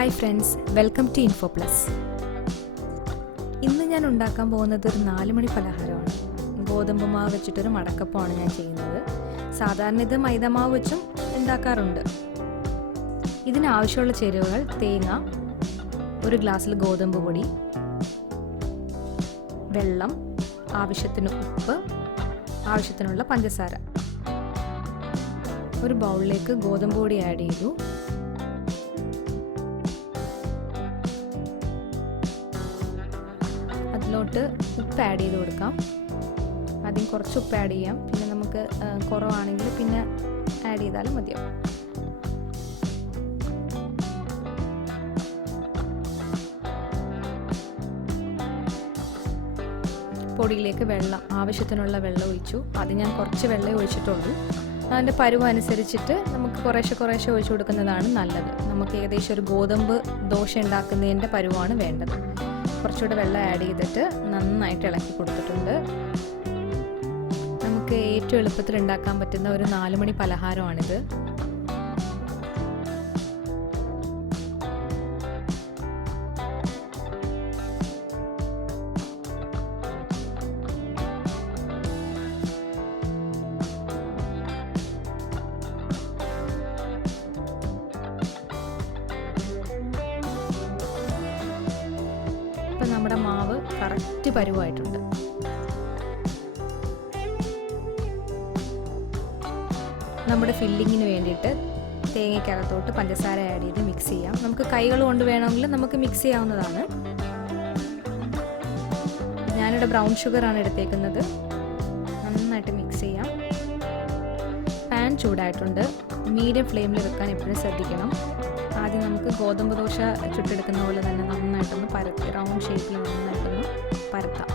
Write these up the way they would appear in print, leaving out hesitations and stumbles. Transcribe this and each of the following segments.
Hi friends, welcome to Info Plus. ഇന്ന് ഞാൻ ഉണ്ടാക്കാൻ പോകുന്നത് ഒരു 4 മണി പലഹാരമാണ്. ഗോതമ്പ് മാവ് വെച്ചിട്ടൊരു മടക്കപ്പമാണ് ഞാൻ ചെയ്യുന്നത്. സാധാരണ ഇത് മൈദമാവ് വെച്ചും ഉണ്ടാക്കാറുണ്ട്. ഇതിനാവശ്യമുള്ള ചേരുവകൾ തേങ്ങ, ഒരു ഗ്ലാസ്സിൽ ഗോതമ്പ് പൊടി, വെള്ളം, ആവശ്യത്തിന് ഉപ്പ്, ആവശ്യത്തിനുള്ള പഞ്ചസാര. ഒരു ബൗളിലേക്ക് ഗോതമ്പ് പൊടി ആഡ് ചെയ്തു. അതിലോട്ട് ഉപ്പ് ആഡ് ചെയ്ത് കൊടുക്കാം. ആദ്യം കുറച്ച് ഉപ്പ് ആഡ് ചെയ്യാം, പിന്നെ നമുക്ക് കുറവാണെങ്കിൽ പിന്നെ ആഡ് ചെയ്താലും മതിയാവും. പൊടിയിലേക്ക് വെള്ളം, ആവശ്യത്തിനുള്ള വെള്ളം ഒഴിച്ചു. അത് ഞാൻ കുറച്ച് വെള്ളം ഒഴിച്ചിട്ടുള്ളൂ. അതിൻ്റെ പരുവം അനുസരിച്ചിട്ട് നമുക്ക് കുറേശ്ശെ ഒഴിച്ചു കൊടുക്കുന്നതാണ് നല്ലത്. നമുക്ക് ഏകദേശം ഒരു ഗോതമ്പ് ദോശ ഉണ്ടാക്കുന്നതിൻ്റെ പരുവമാണ് വേണ്ടത്. കുറച്ചുകൂടെ വെള്ളം ആഡ് ചെയ്തിട്ട് നന്നായിട്ട് ഇളക്കി കൊടുത്തിട്ടുണ്ട്. നമുക്ക് ഏറ്റവും എളുപ്പത്തിൽ ഉണ്ടാക്കാൻ പറ്റുന്ന ഒരു 4 മണി പലഹാരമാണിത്. നമ്മുടെ മാവ് കറക്റ്റ് പരുവായിട്ടുണ്ട്. നമ്മുടെ ഫില്ലിങ്ങിന് വേണ്ടിയിട്ട് തേങ്ങയ്ക്കകത്തോട്ട് പഞ്ചസാര ആഡ് ചെയ്ത് മിക്സ് ചെയ്യാം. നമുക്ക് കൈകൾ കൊണ്ട് വേണമെങ്കിൽ നമുക്ക് മിക്സ് ചെയ്യാവുന്നതാണ്. ഞാനിവിടെ ബ്രൗൺ ഷുഗറാണ് എടുത്തേക്കുന്നത്. നന്നായിട്ട് മിക്സ് ചെയ്യാം. പാൻ ചൂടായിട്ടുണ്ട്. മീഡിയം ഫ്ലെയിമിൽ വെക്കാൻ എപ്പോഴും ശ്രദ്ധിക്കണം. ആദ്യം നമുക്ക് ഗോതമ്പ് ദോശ ചുട്ടെടുക്കുന്ന പോലെ തന്നെ നന്നായിട്ടൊന്ന് പരത്തി റൗണ്ട് ഷേപ്പിൽ നന്നായിട്ടൊന്ന് പരത്താം.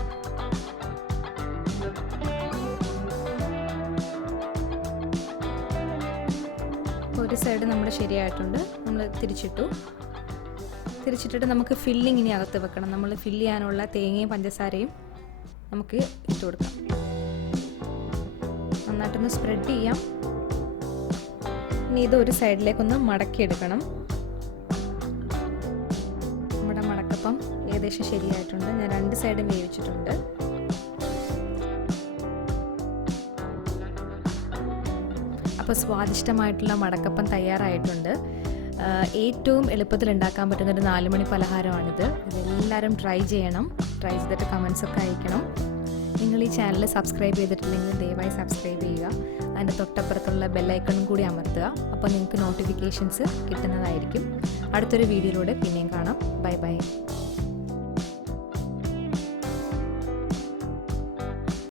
ഒരു സൈഡ് നമ്മൾ ശരിയായിട്ടുണ്ട്. നമ്മൾ തിരിച്ചിട്ടിട്ട് നമുക്ക് ഫില്ലിങ് ഇനി അകത്ത് വെക്കണം. നമ്മൾ ഫില്ല് ചെയ്യാനുള്ള തേങ്ങയും പഞ്ചസാരയും നമുക്ക് ഇട്ട് കൊടുക്കാം. നന്നായിട്ടൊന്ന് സ്പ്രെഡ് ചെയ്യാം. ഇനി ഇത് ഒരു സൈഡിലേക്കൊന്ന് മടക്കിയെടുക്കണം. നമ്മുടെ മടക്കപ്പം ഏകദേശം ശരിയായിട്ടുണ്ട്. ഞാൻ 2 സൈഡും വേവിച്ചിട്ടുണ്ട്. അപ്പോൾ സ്വാദിഷ്ടമായിട്ടുള്ള മടക്കപ്പം തയ്യാറായിട്ടുണ്ട്. ഏറ്റവും എളുപ്പത്തിൽ ഉണ്ടാക്കാൻ പറ്റുന്ന ഒരു 4 മണി പലഹാരമാണിത്. ഇതെല്ലാവരും ട്രൈ ചെയ്യണം. ട്രൈ ചെയ്തിട്ട് കമൻസൊക്കെ അയക്കണം. നിങ്ങൾ ഈ ചാനൽ സബ്സ്ക്രൈബ് ചെയ്തിട്ടില്ലെങ്കിൽ ദയവായി സബ്സ്ക്രൈബ് ചെയ്യുക. അതിൻ്റെ തൊട്ടപ്പുറത്തുള്ള ബെല്ലൈക്കണും കൂടി അമർത്തുക. അപ്പോൾ നിങ്ങൾക്ക് നോട്ടിഫിക്കേഷൻസ് കിട്ടുന്നതായിരിക്കും. അടുത്തൊരു വീഡിയോയിലൂടെ പിന്നെയും കാണാം. Bye bye.